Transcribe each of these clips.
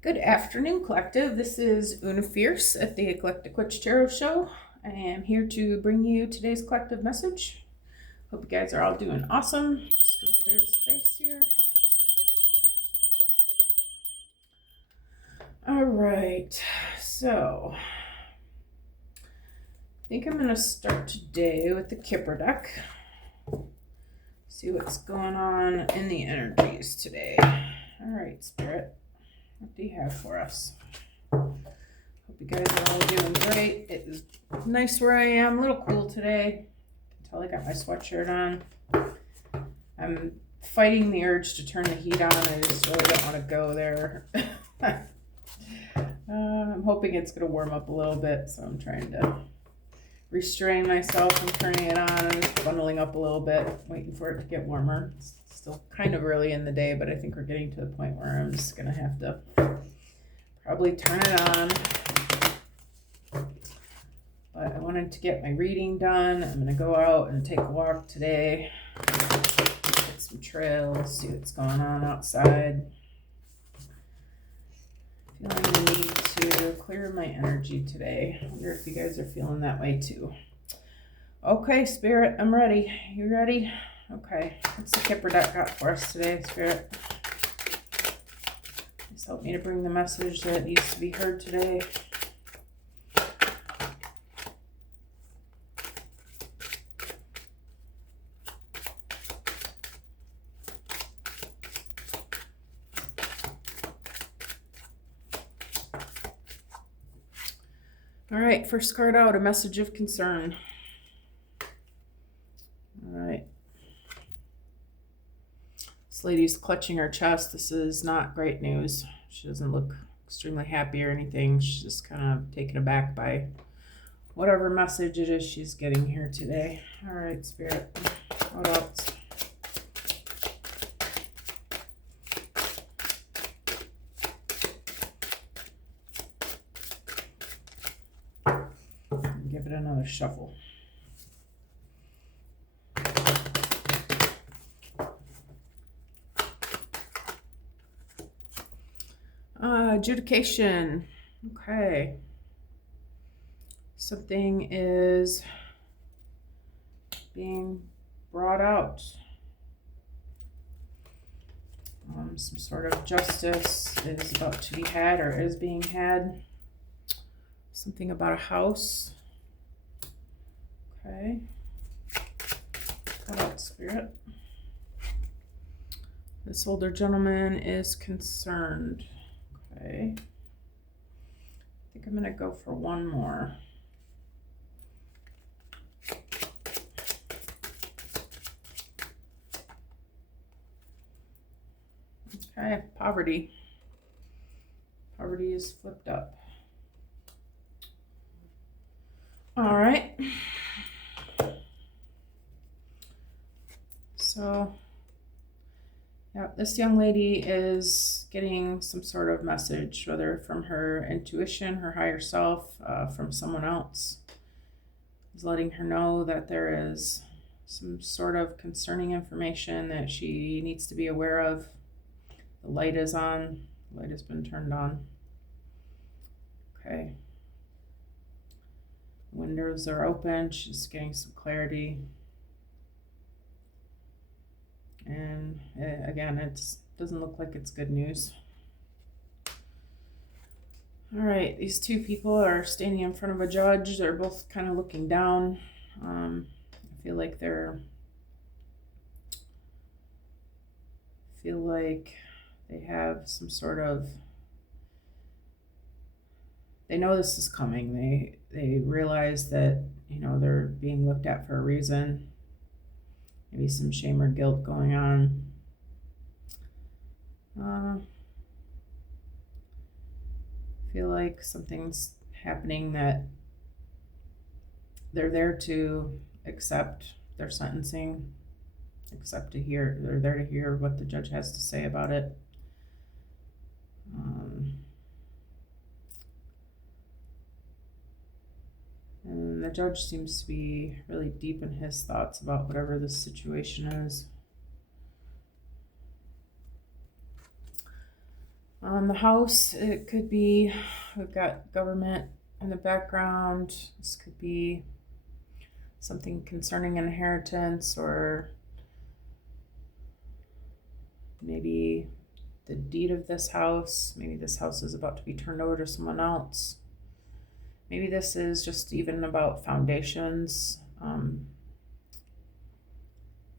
Good afternoon, Collective. This is Una Fierce at the Eclectic Witch Tarot Show. I am here to bring you today's collective message. Hope you guys are all doing awesome. Just gonna clear the space here. All right, so I think I'm gonna start today with the Kipper deck. See what's going on in the energies today. All right, Spirit. What do you have for us? Hope you guys are all doing great. It is nice where I am. A little cool today. You can tell I got my sweatshirt on. I'm fighting the urge to turn the heat on. I just really don't want to go there. I'm hoping it's going to warm up a little bit, so I'm trying to restrain myself from turning it on and just bundling up a little bit, waiting for it to get warmer. It's still kind of early in the day, but I think we're getting to the point where I'm just going to have to probably turn it on. But I wanted to get my reading done. I'm going to go out and take a walk today, get some trails, see what's going on outside. Feeling the need to clear my energy today. I wonder if you guys are feeling that way too. Okay, Spirit, I'm ready. You ready? Okay, what's the Kipper deck got for us today, Spirit? Just help me to bring the message that needs to be heard today. All right, first card out, a message of concern. All right. This lady's clutching her chest. This is not great news. She doesn't look extremely happy or anything. She's just kind of taken aback by whatever message it is she's getting here today. All right, Spirit. What else? Give it another shuffle. Adjudication. Okay. Something is being brought out. Some sort of justice is about to be had or is being had. Something about a house. Okay. What else, Spirit? This older gentleman is concerned. Okay. I think I'm going to go for one more. Okay, poverty. Poverty is flipped up. All right. So, yeah, this young lady is getting some sort of message, whether from her intuition, her higher self, from someone else. Is letting her know that there is some sort of concerning information that she needs to be aware of. The light is on. The light has been turned on. Okay. Windows are open. She's getting some clarity. And again, it doesn't look like it's good news. All right, these two people are standing in front of a judge. They're both kind of looking down. I feel like they have some sort of, they know this is coming. They realize that, they're being looked at for a reason. Maybe some shame or guilt going on. Feel like something's happening that they're there to accept their sentencing, they're there to hear what the judge has to say about it. And the judge seems to be really deep in his thoughts about whatever this situation is. The house, it could be, we've got government in the background. This could be something concerning inheritance, or maybe the deed of this house. Maybe this house is about to be turned over to someone else. Maybe this is just even about foundations,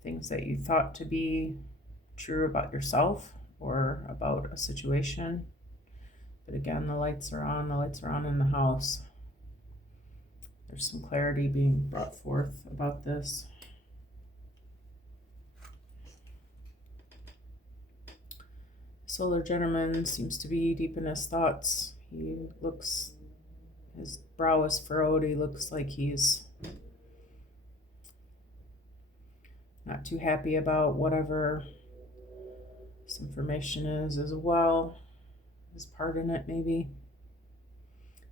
things that you thought to be true about yourself or about a situation. But again, the lights are on in the house. There's some clarity being brought forth about this. Solar gentleman seems to be deep in his thoughts. His brow is furrowed. He looks like he's not too happy about whatever this information is as well. His part in it, maybe.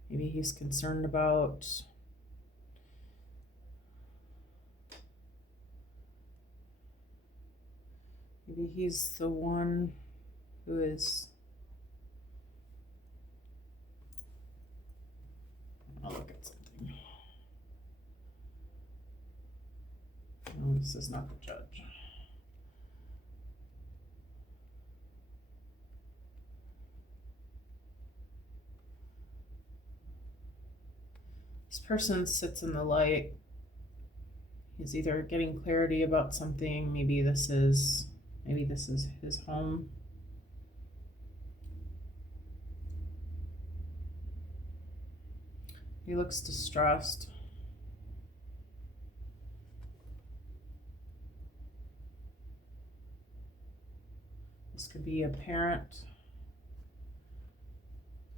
Maybe he's concerned about maybe he's the one who is. I'll look at something. No, this is not the judge. This person sits in the light. He's either getting clarity about something. Maybe this is his home. He looks distressed. This could be a parent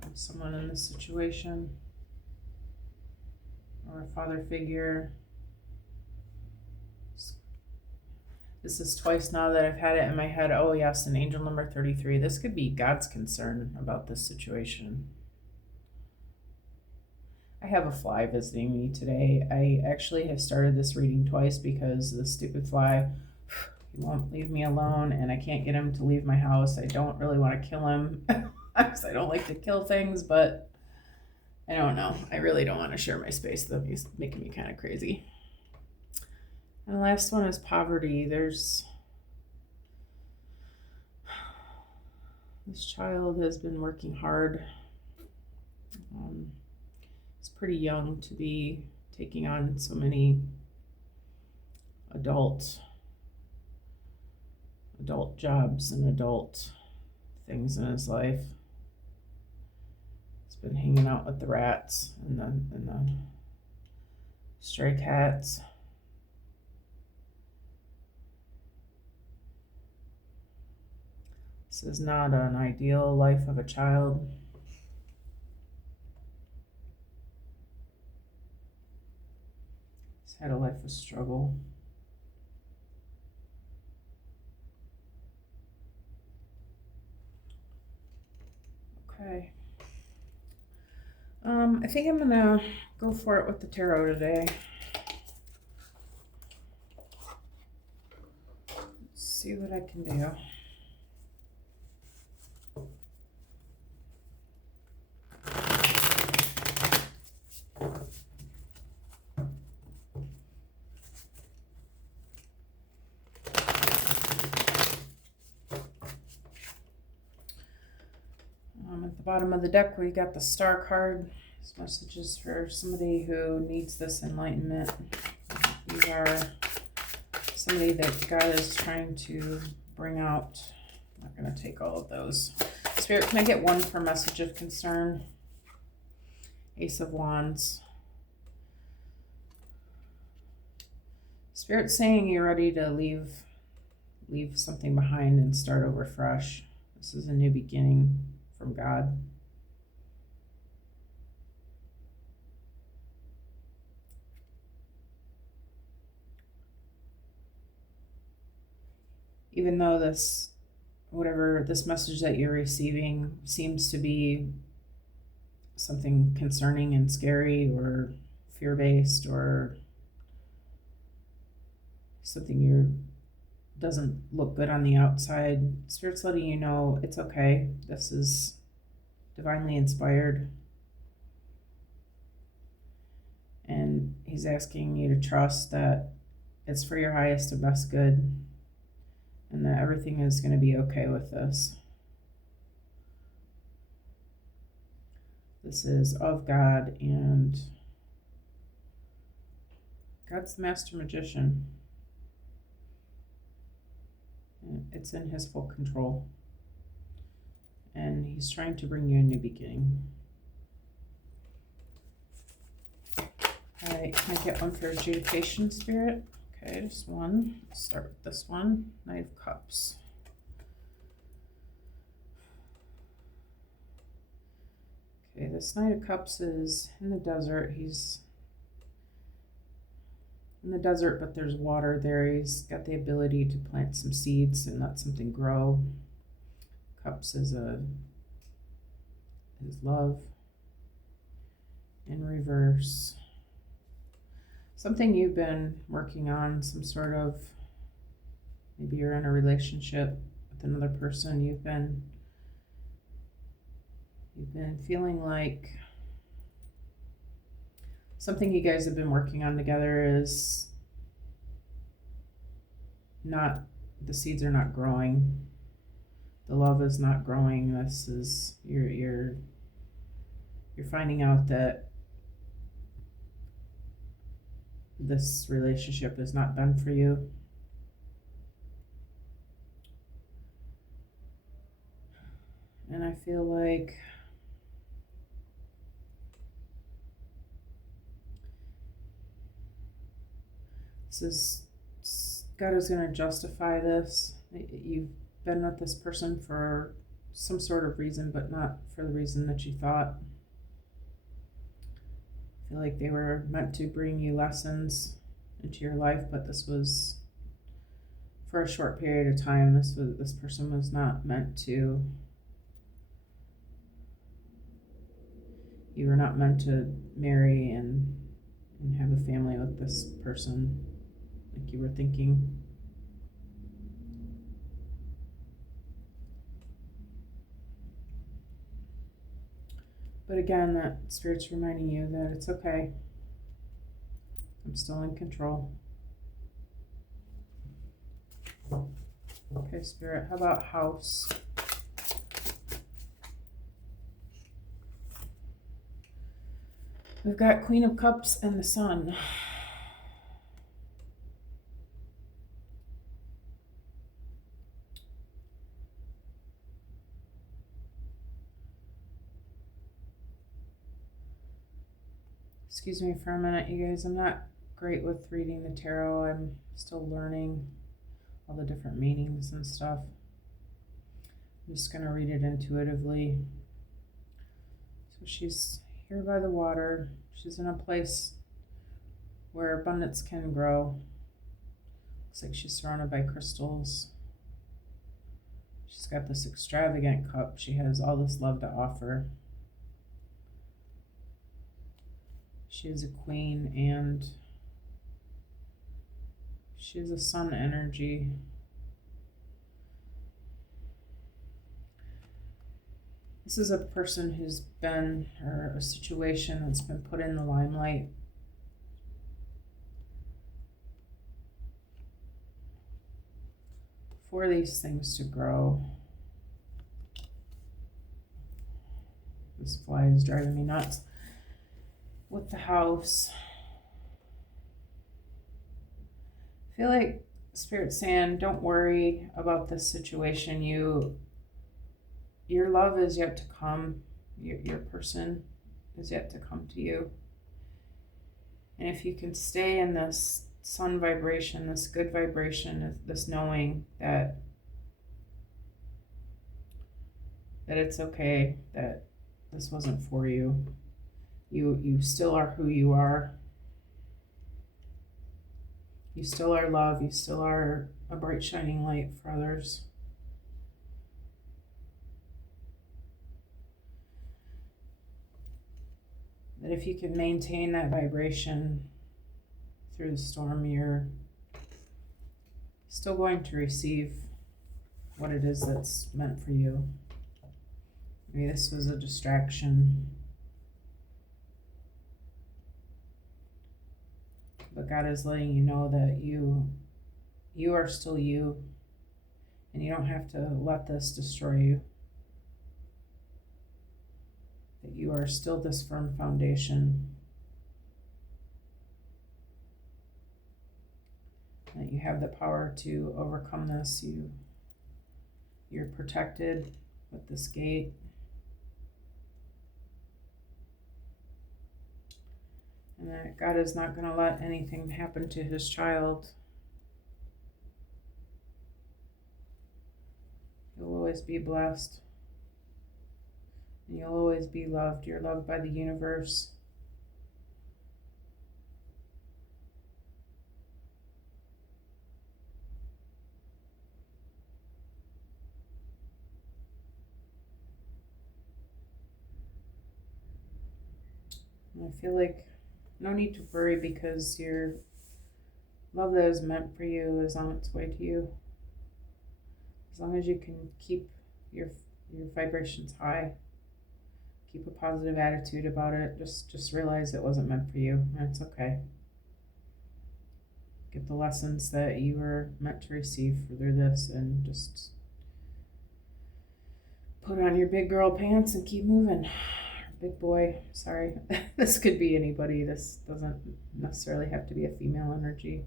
of someone in this situation, or a father figure. This is twice now that I've had it in my head. Oh yes, an angel number 33. This could be God's concern about this situation. I have a fly visiting me today. I actually have started this reading twice because the stupid fly, he won't leave me alone, and I can't get him to leave my house. I don't really want to kill him because I don't like to kill things, but I don't know. I really don't want to share my space with him. He's making me kind of crazy. And the last one is poverty. There's this child has been working hard. He's pretty young to be taking on so many adult jobs and adult things in his life. He's been hanging out with the rats and the stray cats. This is not an ideal life of a child. He's had a life of struggle. Okay. I think I'm gonna go for it with the tarot today. Let's see what I can do. At the bottom of the deck, we got the Star card. This message is for somebody who needs this enlightenment. These are somebody that God is trying to bring out. I'm not going to take all of those. Spirit, can I get one for message of concern? Ace of Wands. Spirit saying you're ready to leave something behind and start over fresh. This is a new beginning from God. Even though whatever this message that you're receiving seems to be something concerning and scary or fear-based or something you're doesn't look good on the outside. Spirit's letting you know it's okay. This is divinely inspired. And he's asking you to trust that it's for your highest and best good, and that everything is going to be okay with this. This is of God, and God's the master magician. It's in his full control. And he's trying to bring you a new beginning. Alright, can I get one for adjudication, Spirit? Okay, just one. Let's start with this one. Knight of Cups. Okay, this Knight of Cups is in the desert. He's in the desert, but there's water there. He's got the ability to plant some seeds and let something grow. Cups is love. In reverse. Something you've been working on, some sort of, maybe you're in a relationship with another person. You've been feeling like something you guys have been working on together is not, the seeds are not growing. The love is not growing. This is, you're finding out that this relationship is not done for you. And I feel like God is going to justify this. You've been with this person for some sort of reason, but not for the reason that you thought. I feel like they were meant to bring you lessons into your life, but this was for a short period of time. This person was not meant to. You were not meant to marry and have a family with this person like you were thinking. But again, that Spirit's reminding you that it's okay. I'm still in control. Okay, Spirit, how about house? We've got Queen of Cups and the Sun. Excuse me for a minute, you guys. I'm not great with reading the tarot. I'm still learning all the different meanings and stuff. I'm just going to read it intuitively. So she's here by the water. She's in a place where abundance can grow. Looks like she's surrounded by crystals. She's got this extravagant cup. She has all this love to offer. She is a queen, and she is a sun energy. This is a person who's been, or a situation that's been put in the limelight. For these things to grow. This fly is driving me nuts. With the house, I feel like Spirit's saying, don't worry about this situation. Your love is yet to come. Your person is yet to come to you. And if you can stay in this sun vibration, this good vibration, this knowing that it's okay, that this wasn't for you. You still are who you are. You still are love. You still are a bright shining light for others. That if you can maintain that vibration through the storm, still going to receive what it is that's meant for you. Maybe this was a distraction. But God is letting you know that you are still you, and you don't have to let this destroy you. That you are still this firm foundation. That you have the power to overcome this. You're protected with this gate. And that God is not going to let anything happen to his child. You'll always be blessed. And you'll always be loved. You're loved by the universe. And I feel like no need to worry, because your love that is meant for you is on its way to you. As long as you can keep your vibrations high, keep a positive attitude about it, just realize it wasn't meant for you, and it's okay. Get the lessons that you were meant to receive through this, and just put on your big girl pants and keep moving. Big boy, sorry. This could be anybody. This doesn't necessarily have to be a female energy.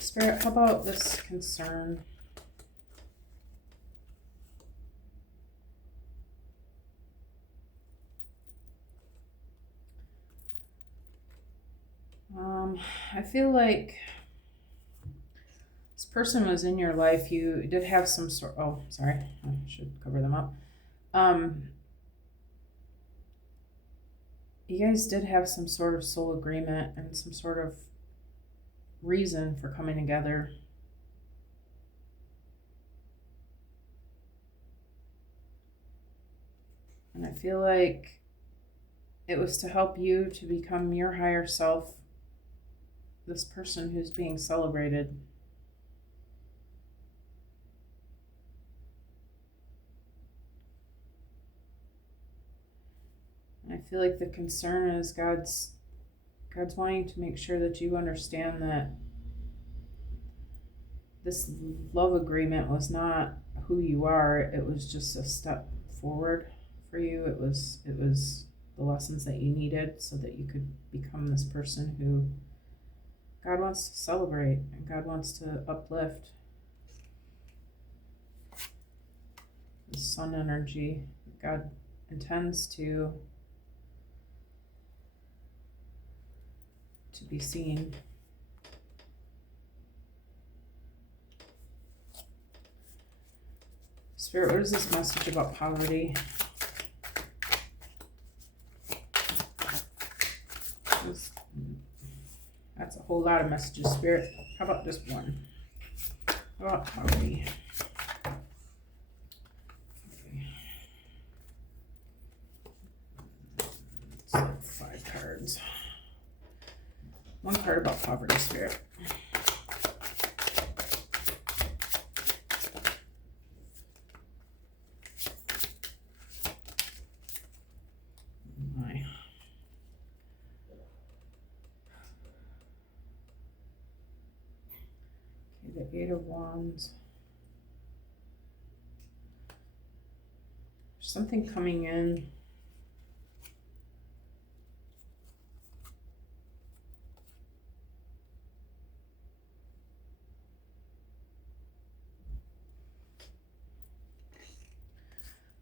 Spirit, how about this concern? I feel like this person was in your life. You did have some sort, oh, sorry, I should cover them up. You guys did have some sort of soul agreement and some sort of reason for coming together. And I feel like it was to help you to become your higher self, this person who's being celebrated. And I feel like the concern is God's wanting to make sure that you understand that this love agreement was not who you are. It was just a step forward for you. It was the lessons that you needed so that you could become this person who God wants to celebrate and God wants to uplift. The sun energy, God intends to be seen. Spirit, what is this message about poverty? That's a whole lot of messages, Spirit. How about just one? How about poverty? Okay. It's like 5 cards. One card about poverty, Spirit. My. Okay, the 8 of Wands. There's something coming in.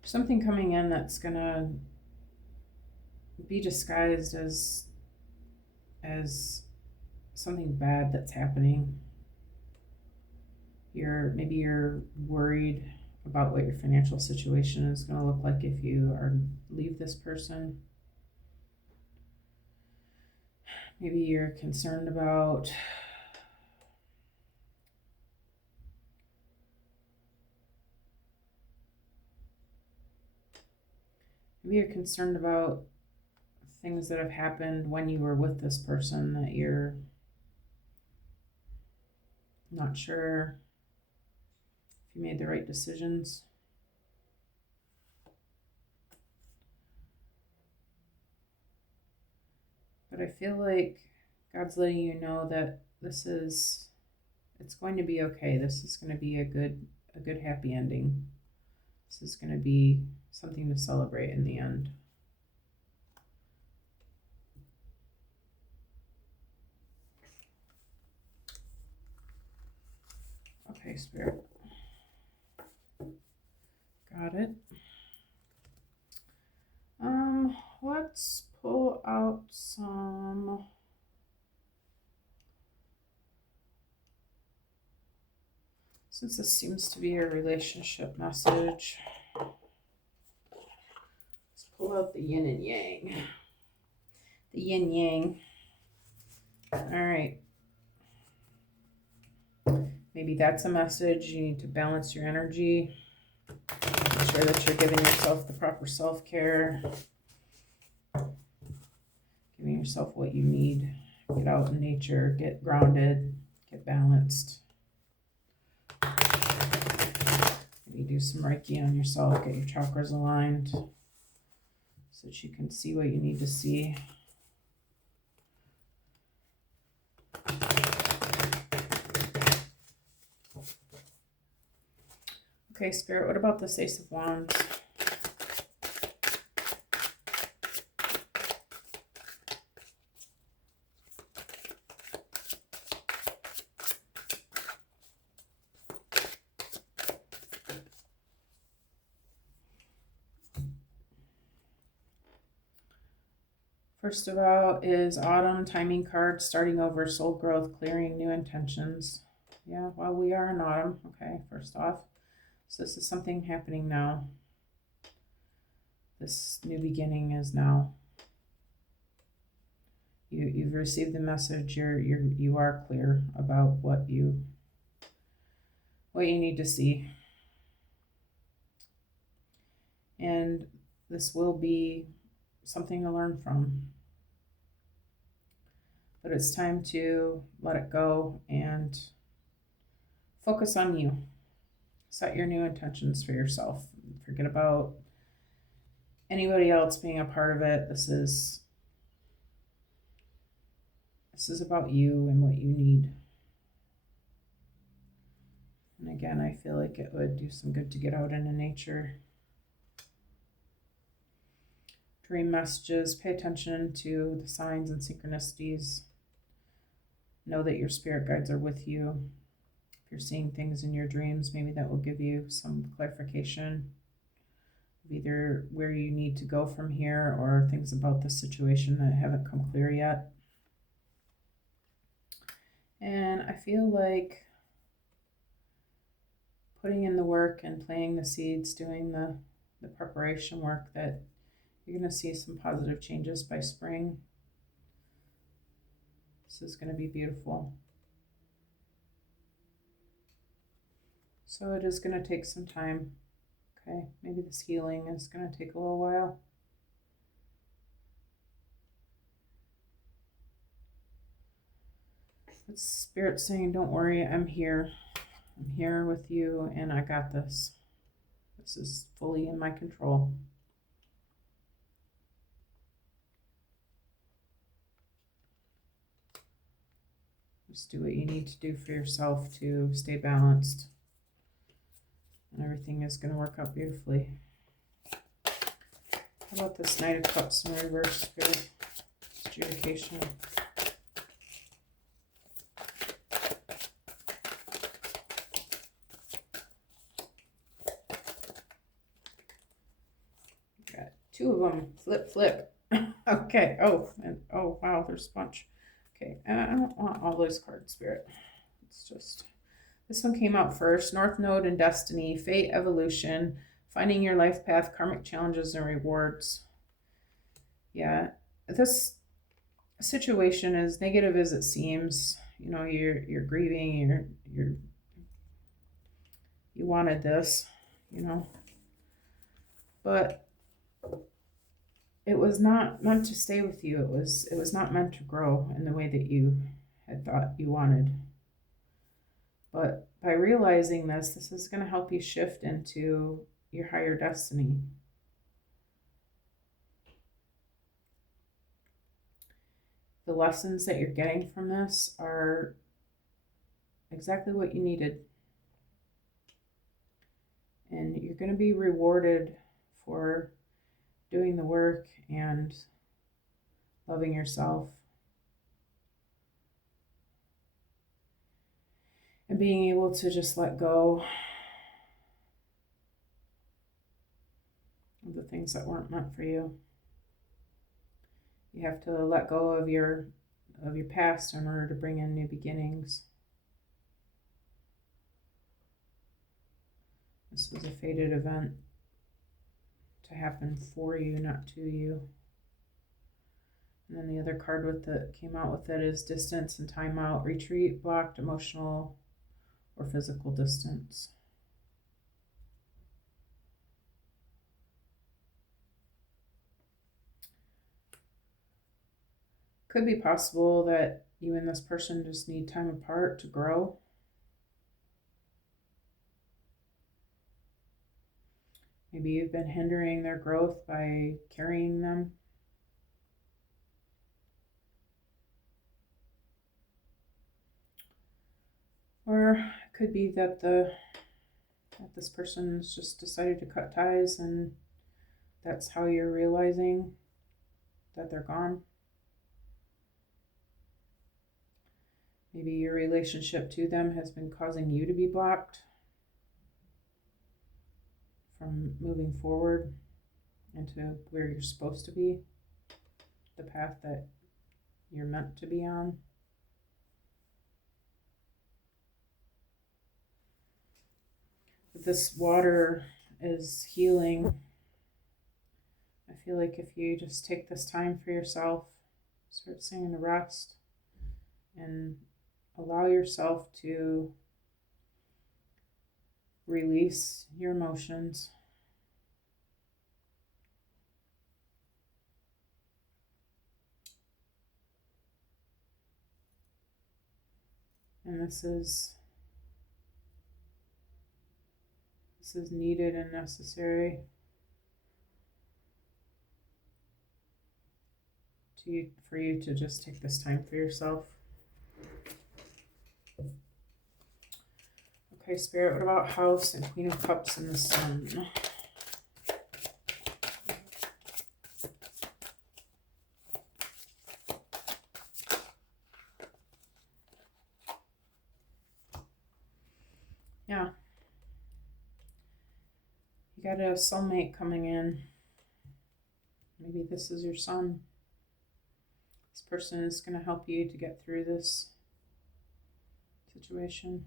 Something coming in that's gonna be disguised as something bad that's happening. Maybe you're worried about what your financial situation is going to look like if you leave this person. Maybe you're concerned about things that have happened when you were with this person that you're not sure if you made the right decisions. But I feel like God's letting you know that it's going to be okay. This is going to be a good happy ending. This is going to be something to celebrate in the end. Okay, Spirit. Got it. Let's pull out some since this seems to be a relationship message. Let's pull out the yin and yang. The yin yang. All right. Maybe that's a message. You need to balance your energy. Make sure that you're giving yourself the proper self-care. Giving yourself what you need. Get out in nature, get grounded, get balanced. Maybe do some Reiki on yourself, get your chakras aligned so that you can see what you need to see. Okay, Spirit, what about this Ace of Wands? First of all is Autumn, timing card, starting over, soul growth, clearing, new intentions. Yeah, well, we are in Autumn. Okay, first off. So this is something happening now. This new beginning is now. You've received the message. You are clear about what you need to see. And this will be something to learn from. But it's time to let it go and focus on you. Set your new intentions for yourself. Forget about anybody else being a part of it. This is about you and what you need. And again, I feel like it would do some good to get out into nature. Dream messages, pay attention to the signs and synchronicities. Know that your spirit guides are with you. If you're seeing things in your dreams, maybe that will give you some clarification of either where you need to go from here or things about the situation that haven't come clear yet. And I feel like putting in the work and planting the seeds, doing the preparation work, that you're going to see some positive changes by spring. This is going to be beautiful. So it is going to take some time. Okay, maybe this healing is going to take a little while. It's Spirit saying, don't worry, I'm here. I'm here with you and I got this. This is fully in my control. Just do what you need to do for yourself to stay balanced. And everything is going to work out beautifully. How about this Knight of Cups in reverse, Spirit? Adjudication. Got two of them. Flip, flip. Okay. Oh, and oh, wow, there's a bunch. Okay, I don't want all those cards, Spirit. It's just... This one came out first. North Node and Destiny, Fate, Evolution, Finding Your Life Path, Karmic Challenges and Rewards. Yeah, this situation, as negative as it seems, you know, you're grieving, you wanted this, you know. But it was not meant to stay with you. It was not meant to grow in the way that you had thought you wanted. But by realizing this is going to help you shift into your higher destiny. The lessons that you're getting from this are exactly what you needed. And you're going to be rewarded for doing the work and loving yourself and being able to just let go of the things that weren't meant for you. You have to let go of your past in order to bring in new beginnings. This was a fated event to happen for you, not to you. And then the other card with it came out with it is distance and time out, retreat, blocked, emotional, or physical distance. Could be possible that you and this person just need time apart to grow. Maybe you've been hindering their growth by carrying them. Or it could be that this person's just decided to cut ties, and that's how you're realizing that they're gone. Maybe your relationship to them has been causing you to be blocked from moving forward into where you're supposed to be, the path that you're meant to be on. This water is healing. I feel like if you just take this time for yourself, start saying to rest, and allow yourself to release your emotions. And this is needed and necessary for you to just take this time for yourself. Okay, Spirit, what about House and Queen of Cups and the Sun? Yeah. You got a soulmate coming in. Maybe this is your son. This person is going to help you to get through this situation.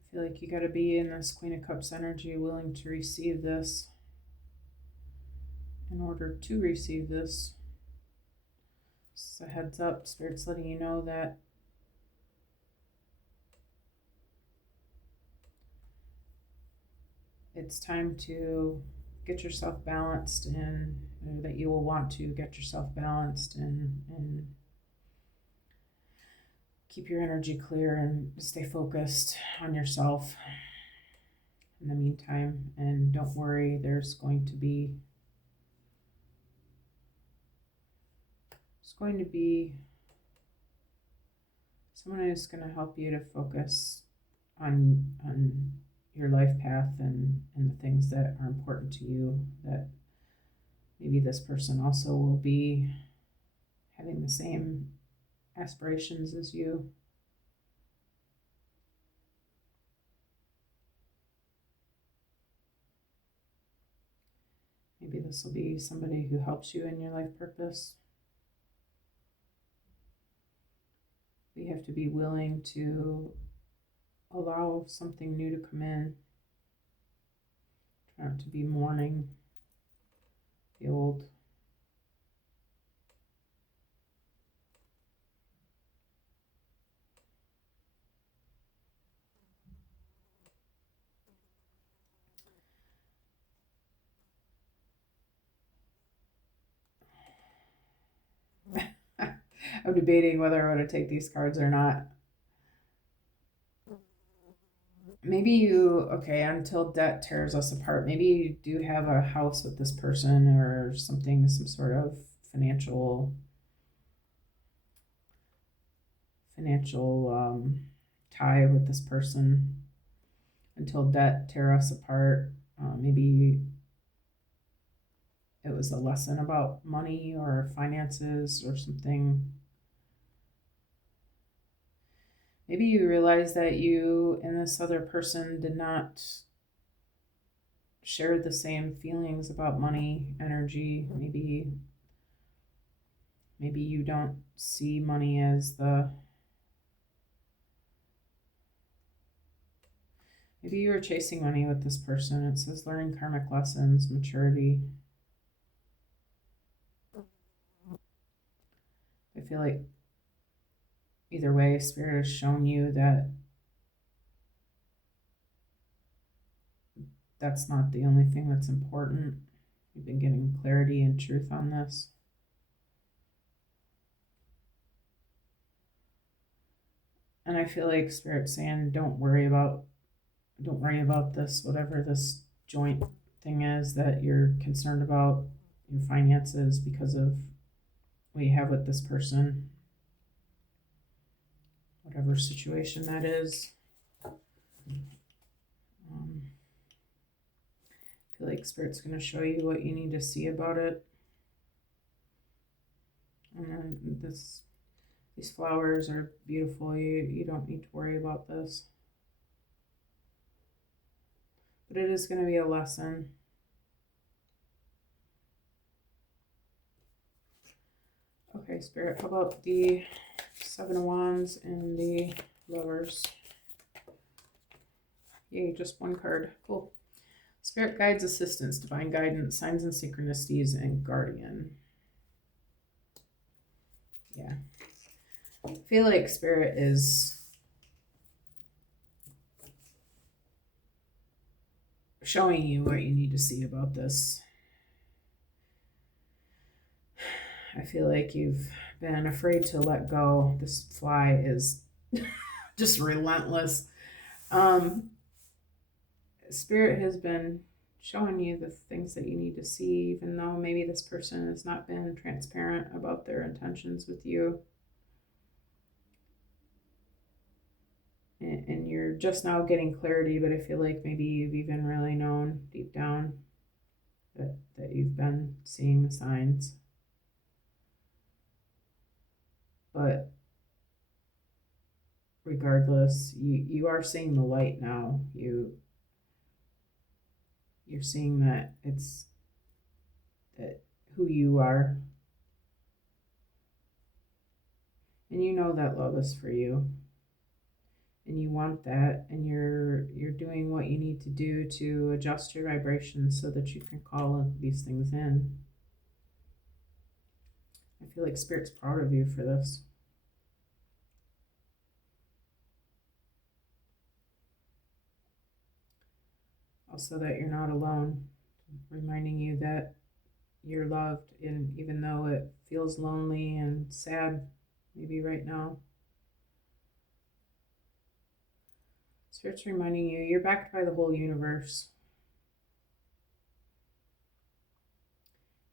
I feel like you got to be in this Queen of Cups energy, willing to receive this. In order to receive this, just a heads up, Spirit's letting you know that it's time to get yourself balanced, and that you will want to get yourself balanced and keep your energy clear and stay focused on yourself in the meantime. And don't worry, there's going to be someone who's going to help you to focus on your life path and the things that are important to you, that maybe this person also will be having the same aspirations as you. Maybe this will be somebody who helps you in your life purpose. We have to be willing to allow something new to come in. Try not to be mourning the old. I'm debating whether I want to take these cards or not. Maybe you, okay, until debt tears us apart, maybe you do have a house with this person or something, some sort of financial tie with this person until debt tear us apart. Maybe it was a lesson about money or finances or something. Maybe you realize that you and this other person did not share the same feelings about money, energy. Maybe you don't see money as maybe you were chasing money with this person. It says learning karmic lessons, maturity. I feel like either way, Spirit has shown you that that's not the only thing that's important. You've been getting clarity and truth on this. And I feel like Spirit's saying, don't worry about this, whatever this joint thing is that you're concerned about, your finances, because of what you have with this person, whatever situation that is. I feel like Spirit's going to show you what you need to see about it. And then these flowers are beautiful. You don't need to worry about this. But it is going to be a lesson. Okay, Spirit, how about the Seven of Wands and the Lovers? Yay, just one card. Cool. Spirit guides, assistance, divine guidance, signs and synchronicities, and guardian. Yeah. I feel like Spirit is showing you what you need to see about this. I feel like you've been afraid to let go. This fly is just relentless. Spirit has been showing you the things that you need to see, even though maybe this person has not been transparent about their intentions with you. And you're just now getting clarity, but I feel like maybe you've even really known deep down that you've been seeing the signs. But regardless, you are seeing the light now. You're seeing that it's that who you are. And you know that love is for you. And you want that, and you're doing what you need to do to adjust your vibration so that you can call these things in. I feel like Spirit's proud of you for this. Also that you're not alone, reminding you that you're loved, and even though it feels lonely and sad maybe right now, Spirit's reminding you you're backed by the whole universe.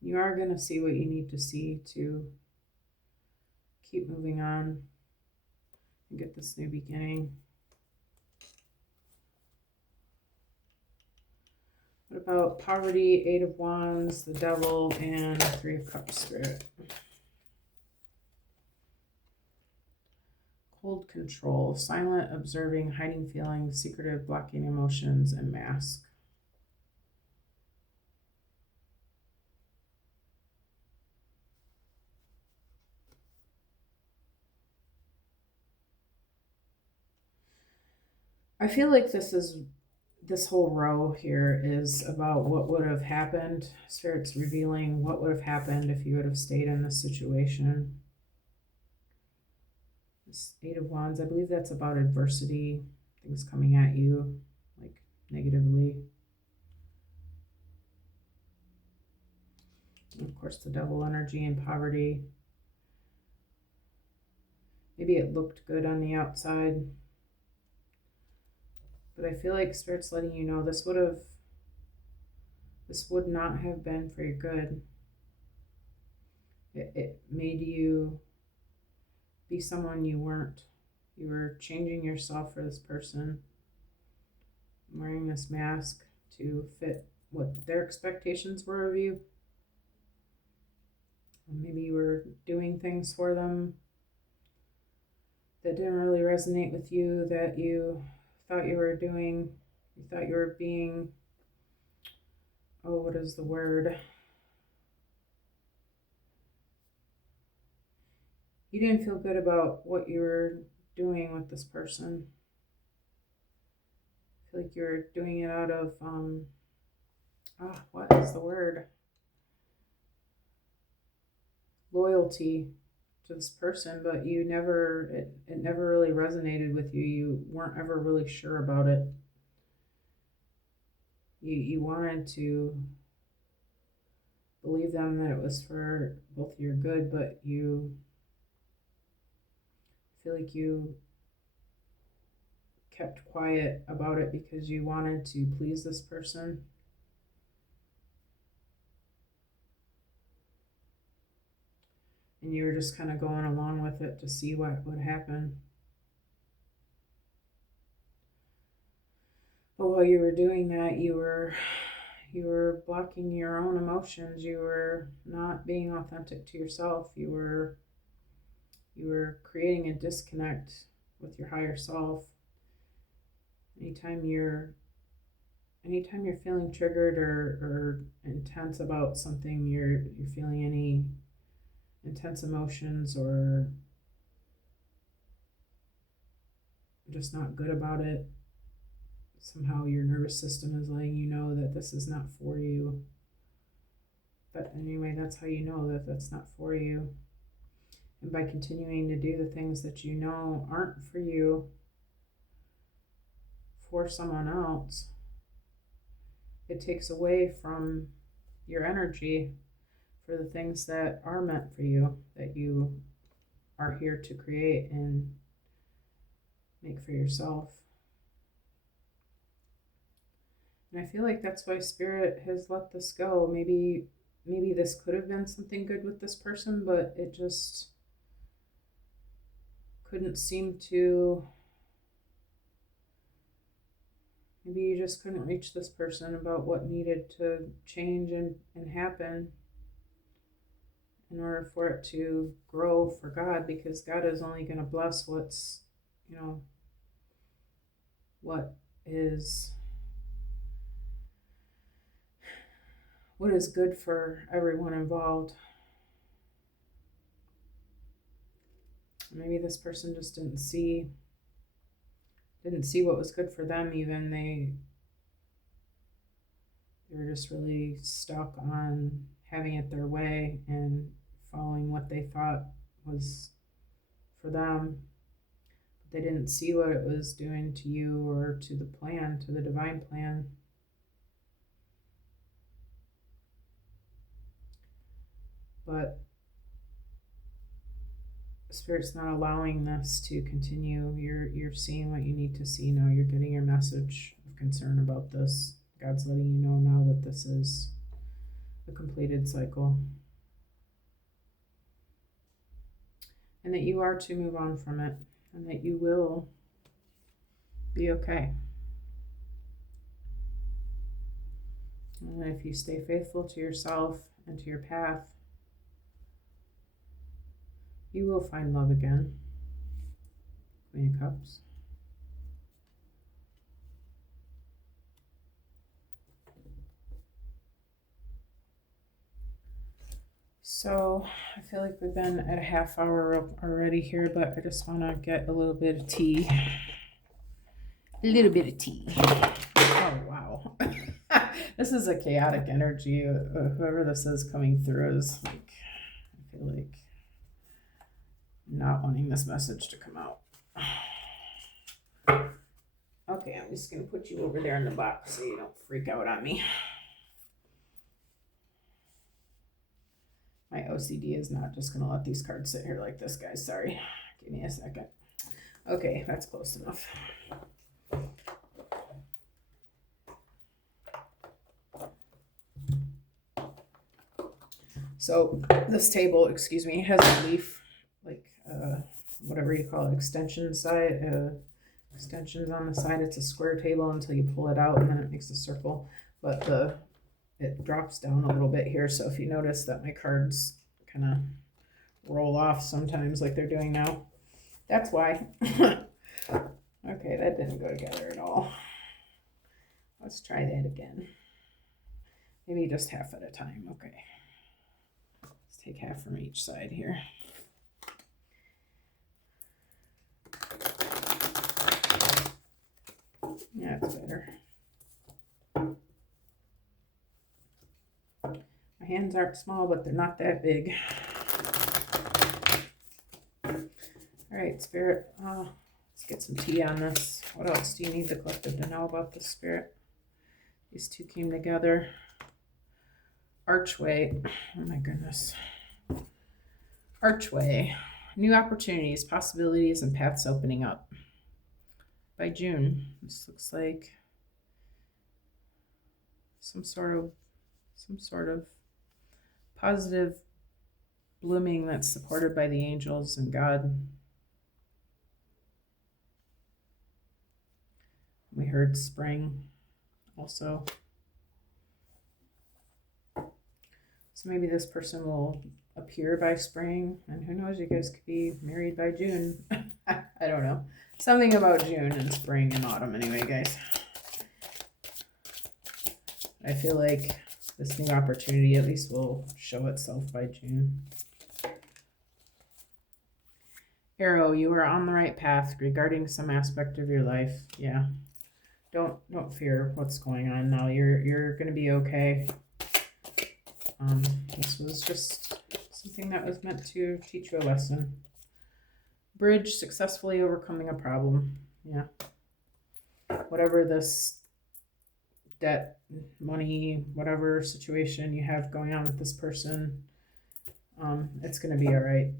You are going to see what you need to see to keep moving on and get this new beginning. What about poverty, Eight of Wands, the Devil, and Three of Cups, Spirit? Cold control, silent, observing, hiding feelings, secretive, blocking emotions, and mask. I feel like this whole row here is about what would have happened. Spirit's revealing what would have happened if you would have stayed in this situation. This Eight of Wands, I believe that's about adversity, things coming at you, like negatively. And of course, the Devil energy and poverty. Maybe it looked good on the outside, but I feel like Spirit's letting you know this would not have been for your good. It made you be someone you weren't. You were changing yourself for this person, wearing this mask to fit what their expectations were of you. Maybe you were doing things for them that didn't really resonate with you, that you thought you were doing. You thought you were being, oh, what is the word? You didn't feel good about what you were doing with this person. I feel like you were doing it out of, what is the word? Loyalty to this person, but you never, it never really resonated with you. You weren't ever really sure about it. You wanted to believe them that it was for both your good, but you feel like you kept quiet about it because you wanted to please this person. And you were just kind of going along with it to see what would happen. But while you were doing that, you were blocking your own emotions. You were not being authentic to yourself. You were creating a disconnect with your higher self. Anytime you're feeling triggered or intense about something, you're feeling any intense emotions or just not good about it, somehow your nervous system is letting you know that this is not for you. But anyway, that's how you know that that's not for you. And by continuing to do the things that you know aren't for you, for someone else, it takes away from your energy for the things that are meant for you, that you are here to create and make for yourself. And I feel like that's why Spirit has let this go. Maybe this could have been something good with this person, but it just couldn't seem to. Maybe you just couldn't reach this person about what needed to change and happen in order for it to grow for God, because God is only going to bless what's, what is good for everyone involved. Maybe this person just didn't see what was good for them. Even they were just really stuck on having it their way and following what they thought was for them. But they didn't see what it was doing to you or to the plan, to the divine plan. But Spirit's not allowing this to continue. You're seeing what you need to see now. You're getting your message of concern about this. God's letting you know now that this is a completed cycle. And that you are to move on from it. And that you will be okay. And if you stay faithful to yourself and to your path, you will find love again. Queen of Cups. So I feel like we've been at a half hour already here, but I just want to get a little bit of tea. A little bit of tea. Oh, wow. This is a chaotic energy. Whoever this is coming through is like, I feel like not wanting this message to come out. Okay, I'm just going to put you over there in the box so you don't freak out on me. My OCD is not just going to let these cards sit here like this, guys. Sorry. Give me a second. Okay, that's close enough. So this table, excuse me, has a leaf, like whatever you call it, extensions on the side. It's a square table until you pull it out, and then it makes a circle. But it drops down a little bit here. So if you notice that my cards kind of roll off sometimes, like they're doing now, that's why. Okay, that didn't go together at all. Let's try that again. Maybe just half at a time. Okay. Let's take half from each side here. Yeah, it's better. My hands aren't small, but they're not that big. All right, Spirit. Let's get some tea on this. What else do you need the collective to know about the Spirit? These two came together. Archway. Oh my goodness. Archway. New opportunities, possibilities, and paths opening up. By June, this looks like some sort of positive blooming that's supported by the angels and God. We heard spring also. So maybe this person will appear by spring, and who knows, you guys could be married by June. I don't know. Something about June and spring and autumn anyway, guys. I feel like this new opportunity at least will show itself by June. Arrow, you are on the right path regarding some aspect of your life. Yeah. Don't fear what's going on now. You're gonna be okay. This was just something that was meant to teach you a lesson. Bridge, successfully overcoming a problem. Yeah. Whatever this debt, money, whatever situation you have going on with this person, it's going to be all right.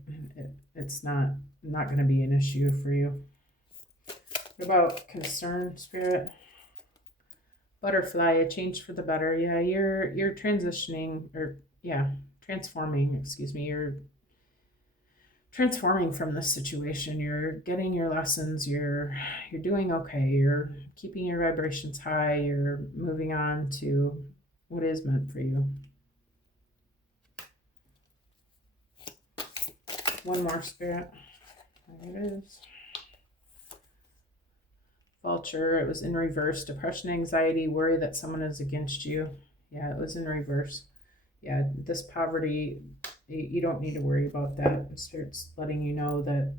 It's not going to be an issue for you. What about concern, Spirit? Butterfly, a change for the better. Yeah, you're transitioning, or yeah, transforming, excuse me. You're transforming from this situation. You're getting your lessons. You're doing okay. You're keeping your vibrations high. You're moving on to what is meant for you. One more, Spirit. There it is. Vulture, it was in reverse. Depression, anxiety, worry that someone is against you. Yeah, it was in reverse. Yeah, this poverty, you don't need to worry about that. It starts letting you know that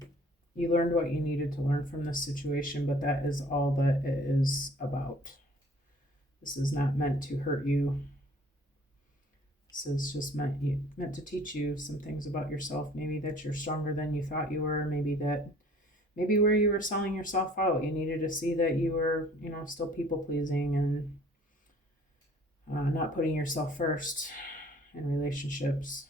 you learned what you needed to learn from this situation, but that is all that it is about. This is not meant to hurt you. This is just meant to teach you some things about yourself. Maybe that you're stronger than you thought you were. Maybe where you were selling yourself out, you needed to see that you were, still people pleasing and not putting yourself first in relationships.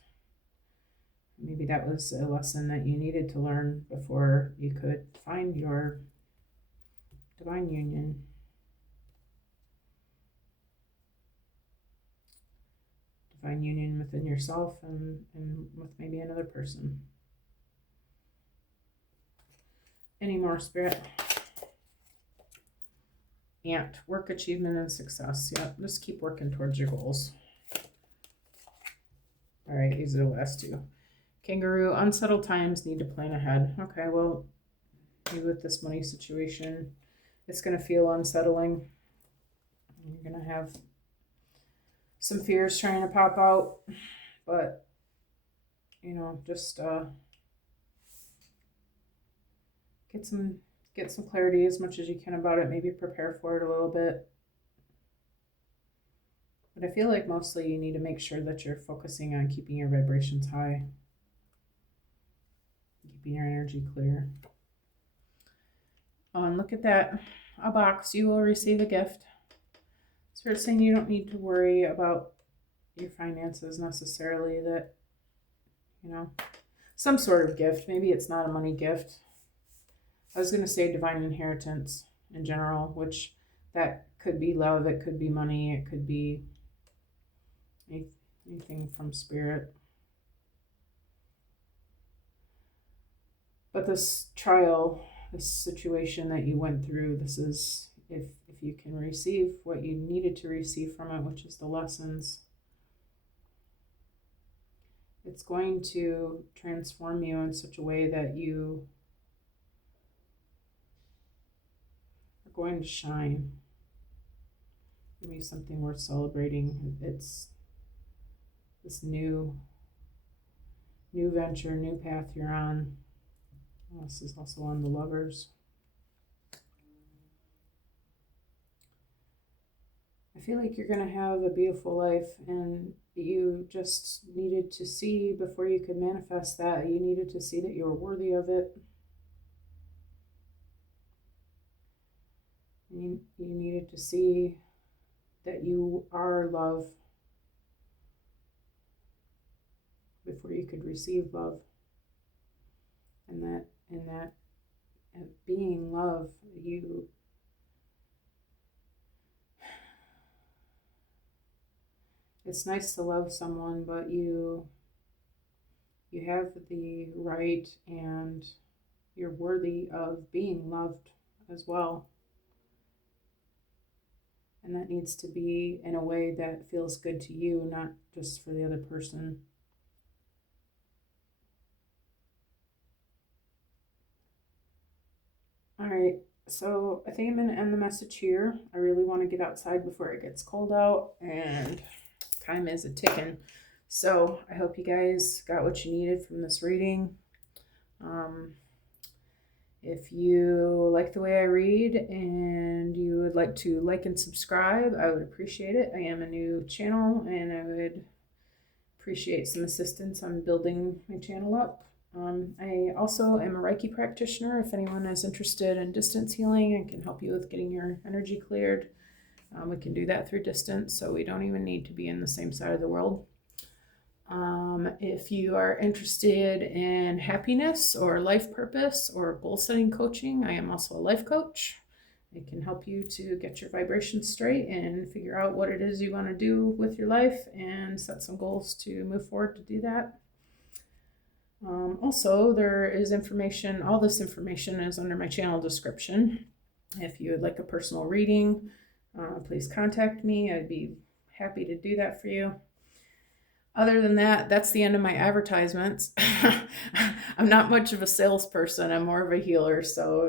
Maybe that was a lesson that you needed to learn before you could find your divine union. Divine union within yourself and with maybe another person. Any more, Spirit? Ant, work, achievement, and success. Yeah, just keep working towards your goals. All right, these are the last two. Kangaroo, unsettled times, need to plan ahead. Okay, well, maybe with this money situation, it's going to feel unsettling. You're going to have some fears trying to pop out, but, just get some clarity as much as you can about it. Maybe prepare for it a little bit. But I feel like mostly you need to make sure that you're focusing on keeping your vibrations high, keeping your energy clear. Oh, and look at that, a box. You will receive a gift. Spirit saying you don't need to worry about your finances necessarily. That, some sort of gift. Maybe it's not a money gift. I was going to say divine inheritance in general, which that could be love, it could be money, it could be anything from spirit. But this trial, this situation that you went through, this is if you can receive what you needed to receive from it, which is the lessons, it's going to transform you in such a way that you are going to shine. It'll be something worth celebrating. It's this new venture, new path you're on. This is also on the Lovers. I feel like you're going to have a beautiful life, and you just needed to see, before you could manifest that, you needed to see that you were worthy of it. You needed to see that you are love before you could receive love. And that being love, it's nice to love someone, but you have the right, and you're worthy of being loved as well. And that needs to be in a way that feels good to you, not just for the other person. All right, so I think I'm going to end the message here. I really want to get outside before it gets cold out, and time is a ticking. So I hope you guys got what you needed from this reading. If you like the way I read and you would like to like and subscribe, I would appreciate it. I am a new channel, and I would appreciate some assistance on building my channel up. I also am a Reiki practitioner. If anyone is interested in distance healing and can help you with getting your energy cleared, we can do that through distance, so we don't even need to be in the same side of the world. If you are interested in happiness or life purpose or goal setting coaching, I am also a life coach. It can help you to get your vibrations straight and figure out what it is you want to do with your life and set some goals to move forward to do that. Also, there is information, all this information is under my channel description. If you would like a personal reading, please contact me. I'd be happy to do that for you. Other than that, that's the end of my advertisements. I'm not much of a salesperson. I'm more of a healer. So,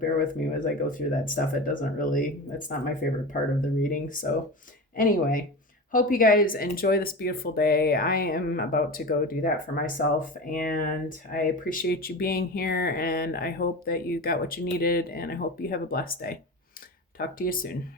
bear with me as I go through that stuff. That's not my favorite part of the reading. So anyway, hope you guys enjoy this beautiful day. I am about to go do that for myself, and I appreciate you being here, and I hope that you got what you needed, and I hope you have a blessed day. Talk to you soon.